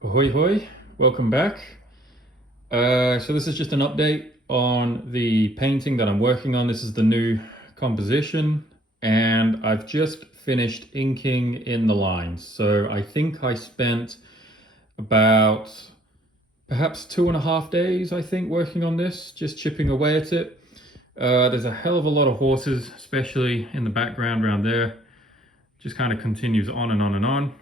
Ahoy hoy, welcome back. So this is just an update on the painting that I'm working on. This is the new composition and I've just finished inking in the lines. So I think I spent about perhaps 2.5 days, I think, working on this, just chipping away at it. There's a hell of a lot of horses, especially in the background around there. Just kind of continues on and on and on,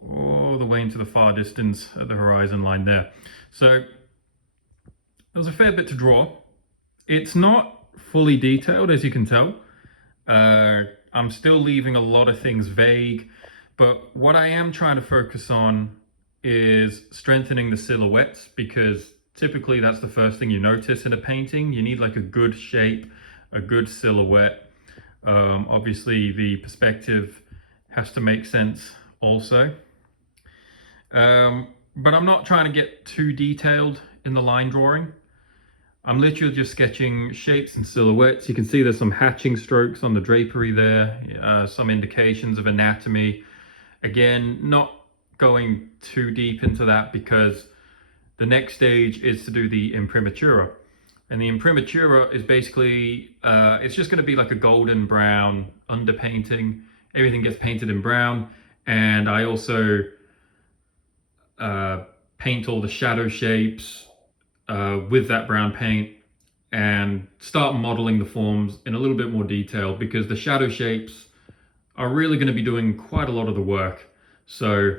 all the way into the far distance at the horizon line there. So there's a fair bit to draw. It's not fully detailed, as you can tell. I'm still leaving a lot of things vague, but what I am trying to focus on is strengthening the silhouettes, because typically that's the first thing you notice in a painting. You need like a good shape, a good silhouette. Obviously the perspective has to make sense also. But I'm not trying to get too detailed in the line drawing. I'm literally just sketching shapes and silhouettes. You can see there's some hatching strokes on the drapery there, some indications of anatomy. Again, not going too deep into that because the next stage is to do the imprimatura. And the imprimatura is basically, it's just going to be like a golden brown underpainting. Everything gets painted in brown. And I also paint all the shadow shapes with that brown paint and start modeling the forms in a little bit more detail, because the shadow shapes are really going to be doing quite a lot of the work. So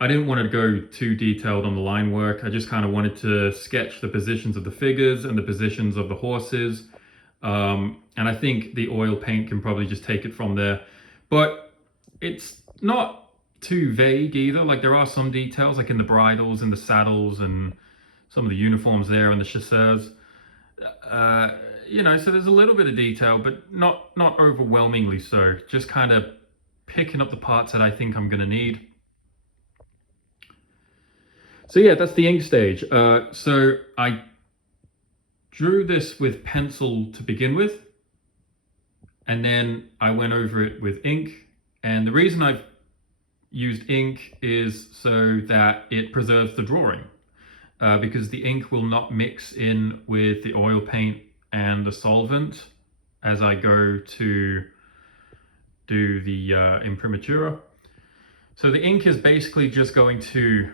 I didn't want to go too detailed on the line work. I just kind of wanted to sketch the positions of the figures and the positions of the horses. And I think the oil paint can probably just take it from there. But it's not too vague either. Like there are some details like in the bridles and the saddles and some of the uniforms there and the chasseurs. So there's a little bit of detail, but not overwhelmingly so. Just kind of picking up the parts that I think I'm going to need. So yeah, that's the ink stage. So I drew this with pencil to begin with, and then I went over it with ink. And the reason I've used ink is so that it preserves the drawing, because the ink will not mix in with the oil paint and the solvent as I go to do the imprimatura. So the ink is basically just going to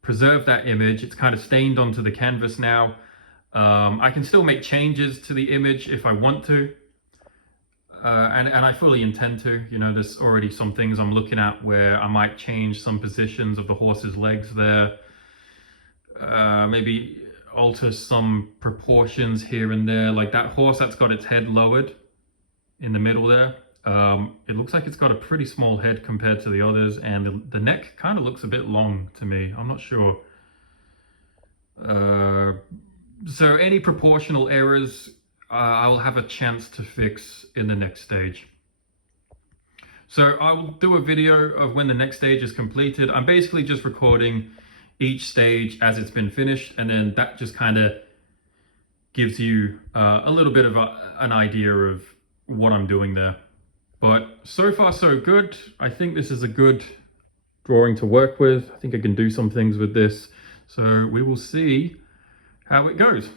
preserve that image. It's kind of stained onto the canvas now. I can still make changes to the image if I want to. And I fully intend to. There's already some things I'm looking at where I might change some positions of the horse's legs there. Maybe alter some proportions here and there. Like that horse that's got its head lowered in the middle there. It looks like it's got a pretty small head compared to the others, and the neck kind of looks a bit long to me. I'm not sure. So any proportional errors, I'll have a chance to fix in the next stage. So I will do a video of when the next stage is completed. I'm basically just recording each stage as it's been finished, and then that just kind of gives you a little bit of an idea of what I'm doing there. But so far so good. I think this is a good drawing to work with. I think I can do some things with this. So we will see how it goes.